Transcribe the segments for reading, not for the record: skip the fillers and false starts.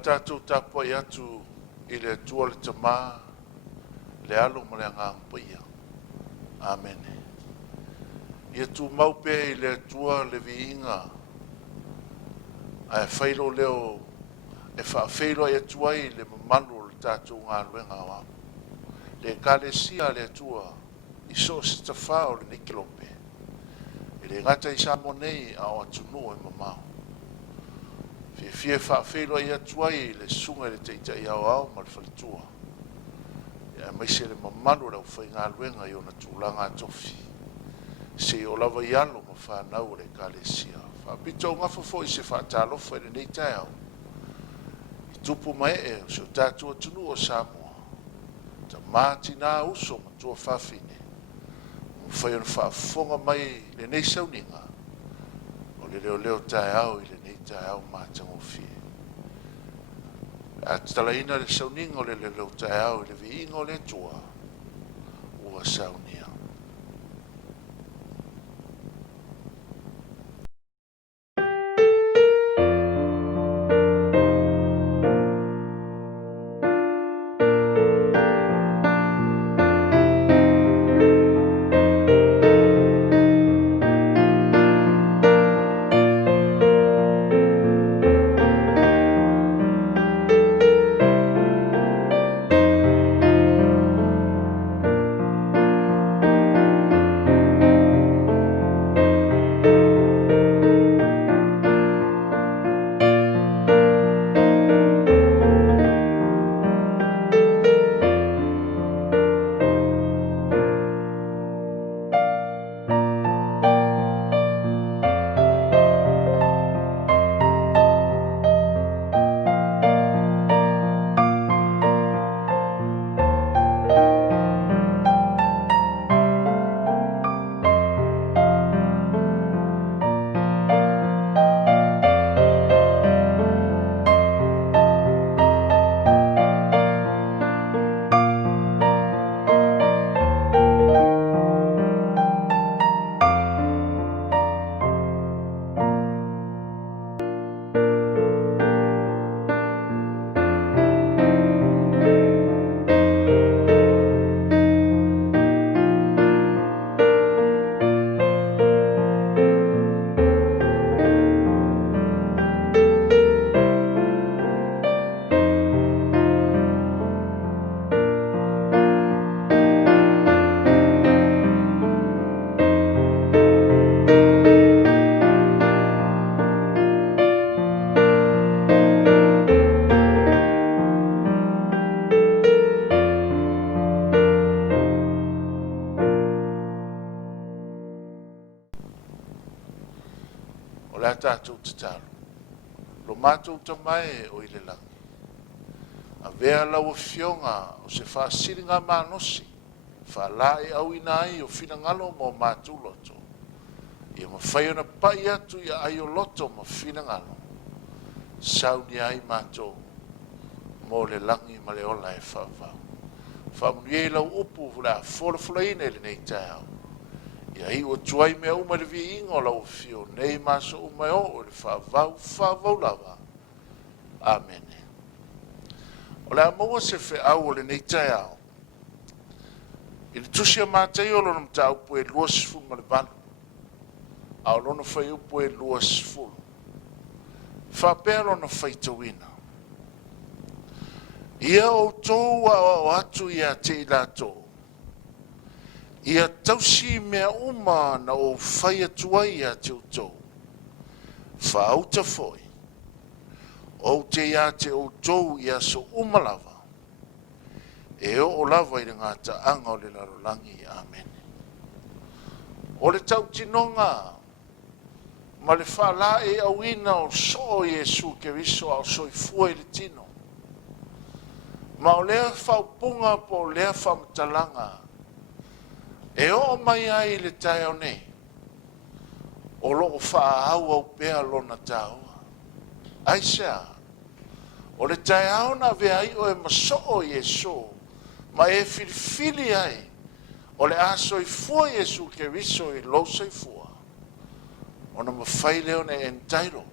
tātou tapo i atu i le tua le tamā, le alo ma le angang paia. Amen. Ia tu maupe i le tua le viinga, ai whailo leo, e whaafeilo i atua i le mamanu le tātou ngā luenga wā. Le kalesia le tua, i so se tawhao le nikilope. I le ngata i Samonei a o atunu e mamau. Fie whaafeilo i atua i le sunga le teita i au ma le whalitua. Ia mai se le mamanu rau whai ngā luenga i o na tūlanga tofi. Se o lava i alo ma whanau le kalesia. Whapito ngafa fo i se whaatalofa i le nei Taeao. I tupu mai e o se o tātua tunu o Samoa. Ta māti nā uso ma tua whawhine. Whai on whaafonga mai le nei sauninga. O le Leoleo Taeao i le nei Taeao mātango fie. A talaina le sauninga o le Leoleo Taeao i le viinga o le tua. Ua saunia. La tātou tataru. Lo mātou tamae o i le langi. A vea lau fionga o se whaasiri ngā mānosi. Whaalae au ina ai o whina ngalo mo mātou loto. Ia ma whai ona pai atu ia ai o loto mo whina ngalo. Sauni ai mātou mo le langi ma le ola e whaavau. Whaamuni e lau upu la whorafulaina le nei Taeao. Ia hi o tuai mea uma le viinga o lau fio, nei maso uma o le whaavau lava. Amen. O le amaua se wheau o le nei Taeao. I le tusia mātai o lono mta upu e lua sifuru ma le valu. A o lono whai upu e lua sifuru. Whapea lono whai tawina. Ia o tōu o atu ia te ilatou. Ia tausi mea uma na o whai atuai a te utou. Whaauta foi. O te ia te utou ia so umalava. E o lava i ngata anga o le larolangi. Amen. O le tau tinonga. Ma le whala e au ina o so Iesu ke riso au soifua i le tino. Ma o lea whaupunga po lea whamtalanga. E o mai ai le Taeao nei. O loo whaahau au pēa lona tāua. Ai sea. O le Taeao na vea o e masoo Iesu. Ma e filifili ai. O le aso i fua Iesu ke riso i losa i fua. O na mawhai leo ne entairo.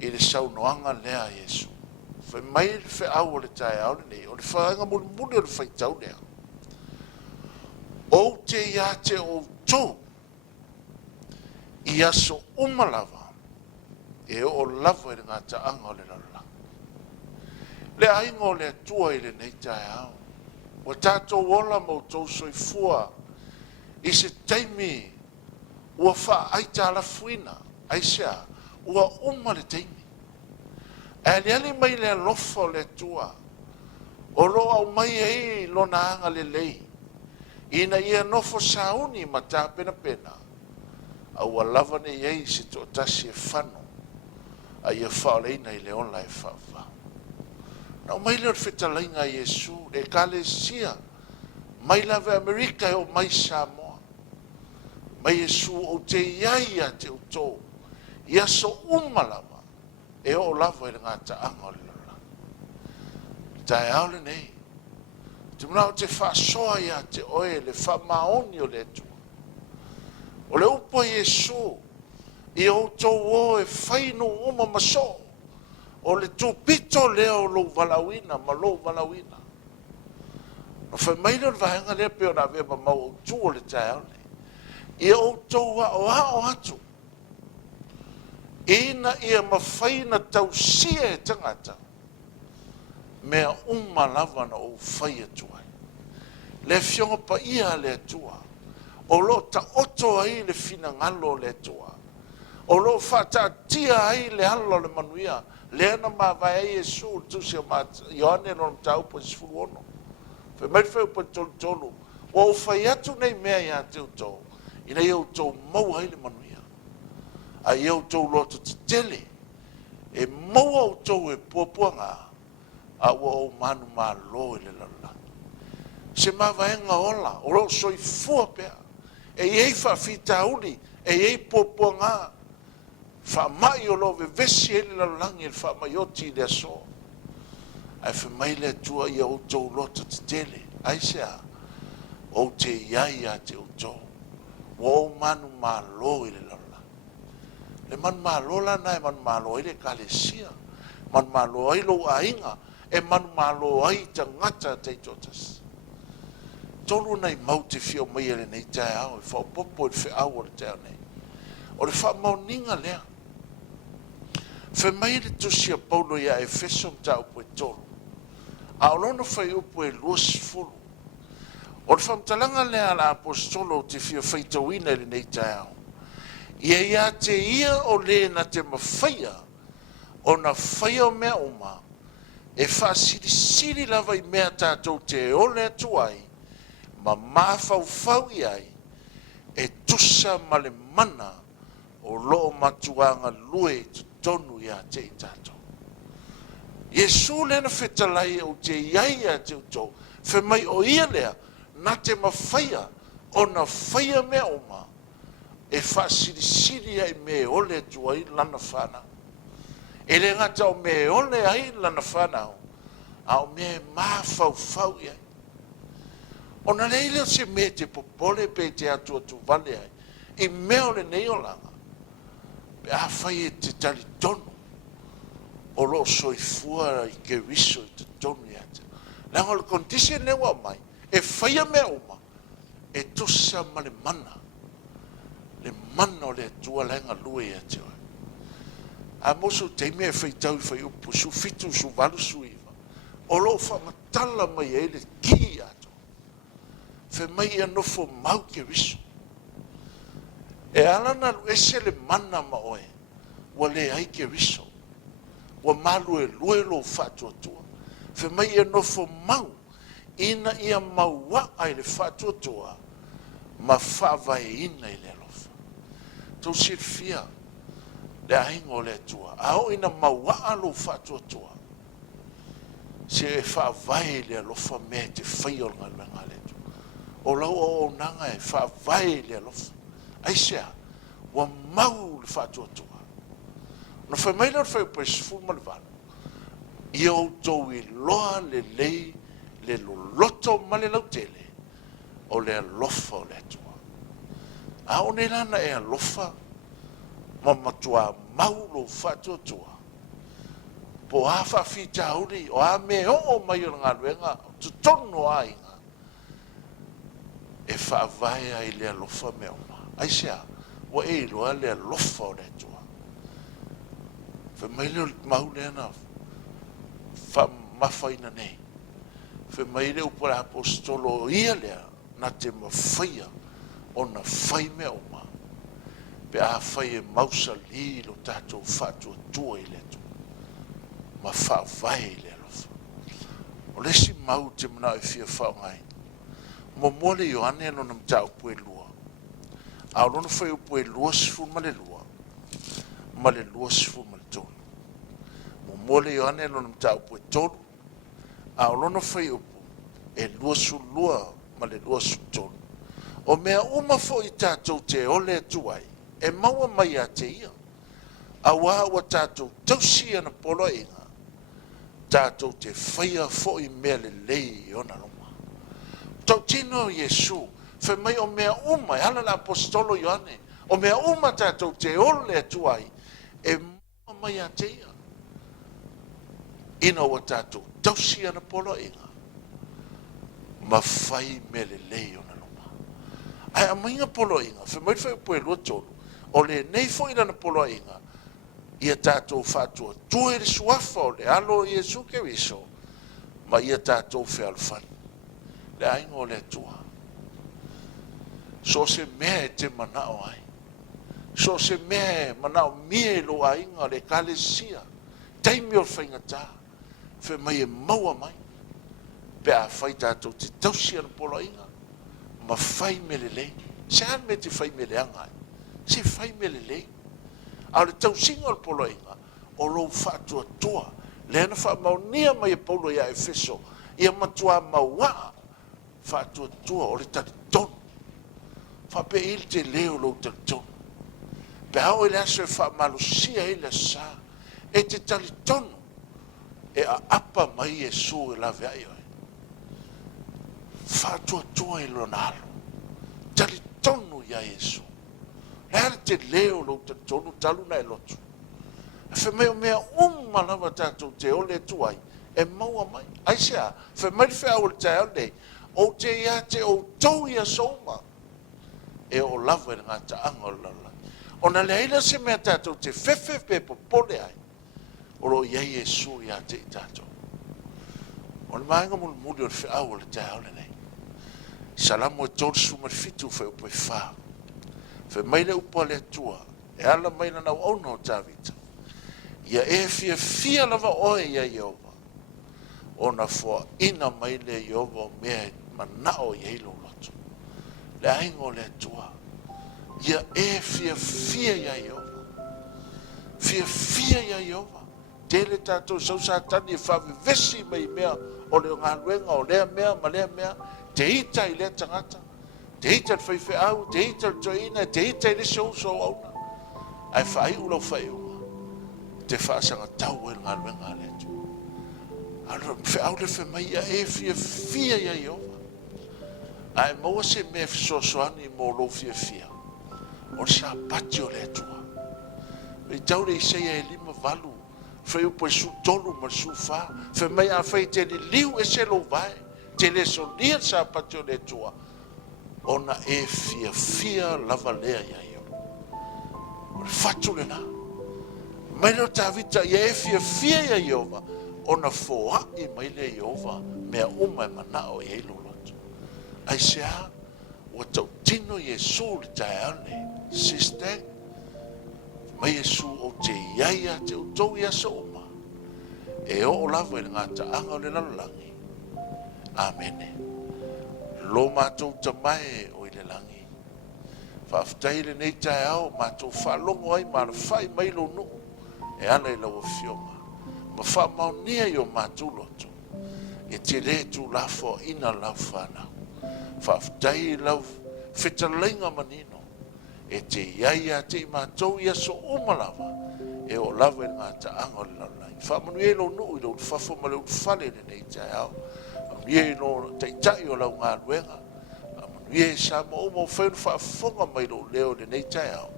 I le saunoanga lea Iesu. Whai mai le whaau o le Taeao le nei, o le whaanga muli o le whaitau lea. O te ia te o tō, i aso umalawa, e o lava i le ngā taanga o le lalala. Le ainga o le atua i le nei Taeao, o tātou ola mo tō soifua, i se taimi, ua wha aita ala fuina, aisea, ua le taimi. E le ali mai le alofa o le atua, o lo au mai ei lo na anga le lei, ina ia nofo sauni ma tā pena pena, au alava ne iei se tō tasi e whano, a ia whaoleina i le ola e whawa. Nau mai leo whetalainga i Iesu, e kale sia, mai lave Amerika e o mai Samoa, mai Iesu o te iaia te uto, ia so umalawa, e o lava i le ngā taanga o le lola. Taeao le nei, te muna o te whasoa ia te oe le whamaoni o le atua. O le upo Iesu, i o tō o e whaino uma maso, o le tūpito leo lo valawina, ma lo valawina. No whai maile o le vahenga lea peo na vea ma mau o tū o le Taeao nei. I o tō wa o hao atu. Ina ia mawhaina tau sia e tangata, mea lava na o whai atua. Le fionga pa ia le atua, o lo ta oto ai le fina ngalo le atua, o lo whata tia ai le halo le manuia, le ana ma vai ai Iesu, tusi o ma Ioane no mtau po sifuru ono. Fe mai feu pa tolu tolu, o whai atu nei mea ia te utou, ina ia utou mau ai le manuia. A ia utou loto te tele, e maua utou e puapuanga, a ua o manu ma lo i le lala. Se ma vaenga ola, o lo soi fua pea, e iei whawhita uli, e iei puapuanga, whamai o lo vesi e le lalangi e whamai o ti le aso. Ai whamai le tua ia utou loto te tele, ai sea, o te iaia te utou, o manu ma lo i le lala. Le man malo lana e man malo ai le kalesia, man malo ai lo ainga, e man malo ai ta ngata te totas. Tolu nei mau te fio mai ele nei Taeao, e whao popo e whiau o le Taeao nei. O le wha mauninga lea. Whe mai le tusia paulo ia e fesom ta upo e tolu. A olono whai upo e luas fulu. O le whamtalanga lea la apostolo te fio whaitawina ele nei Taeao. Ia te ia o le na te mawhaia, o na whaia o mea uma, e whaasiri lava i mea tātou te ole atuai, ma mawhau ai, e tusa ma le mana o loo matuanga lue te tonu ia te i tātou. Iesu le na whetalai o te iaia te utou, whe mai o ia lea, na te mawhaia, o na whaia mea uma, e whaasiri ai me ole atua i lana whanau. E le ngata o me ole ai lana whanau, a o me mawhau ai. O na leile se me te popole pe te atua tu vale ai, i me ole nei o langa, pe a whai e te tali tonu, o lo soifua i ke riso i te tonu i ate. Langa o le kondisi e lewa mai, e whaia me uma, e tusa ma le mana, le mana o le tua lenga lue ia te oe. A moso te mea whaitau i whai upu, su fitu, su valu, su iwa. O lo whamatala mai e le ki ato. Whe mai ia nofo mau ke riso. E alana lu ese le mana ma oe, wa le ai ke riso. Wa malu e lue lo whatua tua. Whe mai ia nofo mau, ina ia maua ai le whatua tua, ma whawai ina i le alofa. Tau sirfia, le ainga o le atua. Ao ina mawaa lo whatua tua. Se e whawai le alofa me te whaiol ngā lenga le atua. O lau o nanga e whawai le alofa. Aisea, wa mau le whatua tua. Na whamaila le whai Pese Fou ma le vana. Ia o tau i loa le lei, le loloto ma le lautele, o le alofa o le atua. A o ne lana e alofa, ma matua mau lo whatua tua. po a whawhita uri, o a me o mai o ngā ruenga, tu tono a inga. E whaavaea I lea lofa me oma. Aisea, wa e loa lea lofa o le tua. Wha mai leo mau leana, wha mawhaina nei. Wha mai leo upara apostolo ia lea, na te mawhaia o na whai me oma. Pe a whai e mausa li lo tātou whātua tua I le tu. Ma whaavaea I lea lofa. O lesi mau te mana I fia whaongai. Mo mole yo ane no nam ta upu e lua. A rono fai upu e lua sifu ma le lua sifu ma le tolu. Mo mole yo ane no nam ta upu e tolu. A rono fai upu e lua su lua ma le lua su tolu. O mea uma fo I tātou te ole atuai, e maua mai a te ia. A wa tātou tausia na polo inga. Tātou te whaia fo I mea le lei o na ronga. Tau tino Iesu, whai mai o mea uma, e hala la apostolo Ioane, o mea uma tātou te ole atuai, e mua mai a te ia. Ina wa tātou tausia na polo inga, ma whai me le lei o na loma. Ai a mainga polo inga, whai mai whai poe lua tolu, o le nei fo ina na polo inga, ia tātou whātua, tue le SUAFA o le alo Iesu ke wiso, ma ia tātou whai alfani. Le aingo le tua. So se mea te manao ai. So se mea manao mie lo ainga le kalesia. Taimi o whaingata. Whe mai e maua mai. Pe a whai tātou te tausia na polo inga. Ma whai me le lei. Se an me te whai me le angai. Se whai me le lei. A le tausinga o le polo inga. O lo whātua toa. Le ana wha maunia mai e paulo ia e feso. Ia matua maua. Whātua tua o le tali tonu. Whape il te leo lo tali tonu. Pe hao ele aso e whamalusia ele sa. E te tali tonu. E a apa mai e su e la vea ioe. Whātua tua e lo nalo. Tali tonu ia Iesu. Ele te leo lo tali tonu taluna e lotu. Whe mea lava tātou te ole tuai. E maua mai. Aisea, whe mai whea o le tae ole. O te ia te o tau ia soma. E o lava e ngā taanga o lala. O na leila se mea tātou te whewhe pepo pole ai. O lo iei e su ia te I tātou. O le maenga muli o le whea o le tae ole nei. Salamo e tōru suma fitu whea upo e wha. Whe maile upo le tua. E ala maila nau ono o tāwita. Ia e fia lava oe ia Iova. Ona fo ina maile Iova o mea manao ia ilo lotu. Le aingo le tua. Ia e fia ia Iova. Fia ia Iova. Tele tātou sau sātani e whawe vesi mai mea o leo ngā luenga o lea mea ma lea mea. Te ita I lea tangata. Te ita I whaiwhi au, te ita I toina, te ita I lese uso auna. Ai whai ulau whai unga. Te whaasanga tau e ngā luenga le tu. Alo whi au le whi mai ia e fia ia Iova. Ai maua se mea fisosoani mo lo fia. O sa pati o le tua. E tau le isea e 5 Whai upo e su tolu ma su wha. Whi mai a whai te li liu e se lo vai. Te le so lia sa pati o le tua. Ona e fia lava lea ia Iova. O le fatu le na. Mai lo tawita ia e fia ia Iova. Ona foa I mai le Iova. Mea uma e manao ia ilo lotu. Ai sea. Ua tau tino Iesu le tae ale. SISDAC. Mai Iesu o te iaia te utou ia sa uma. E o lava I ngā taanga o le lalangi. Amene. Lo mātou tamae o I le langi. Whaftai le nei tae au mātou whalongo ai mara whai mai lo nuu. E ala I lau fionga. Ma wha maunia I o mātou loto. E te re tu lafo ina lau whanau. Whaftai lau whitalenga manino. E te iaia te I mātou ia so umalawa. E o lawa I ngā taanga o le lalai. Wha manu e lo nuu I lo whafo ma leo whale le nei tae au. Manu e lo teitai o lau ngā luenga. Manu e sa mo umo whainu whaafonga mai lo leo le nei tae au.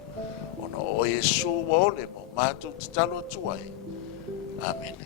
Ona o Iesu wa ole mo mātou te talo tuai. Amen.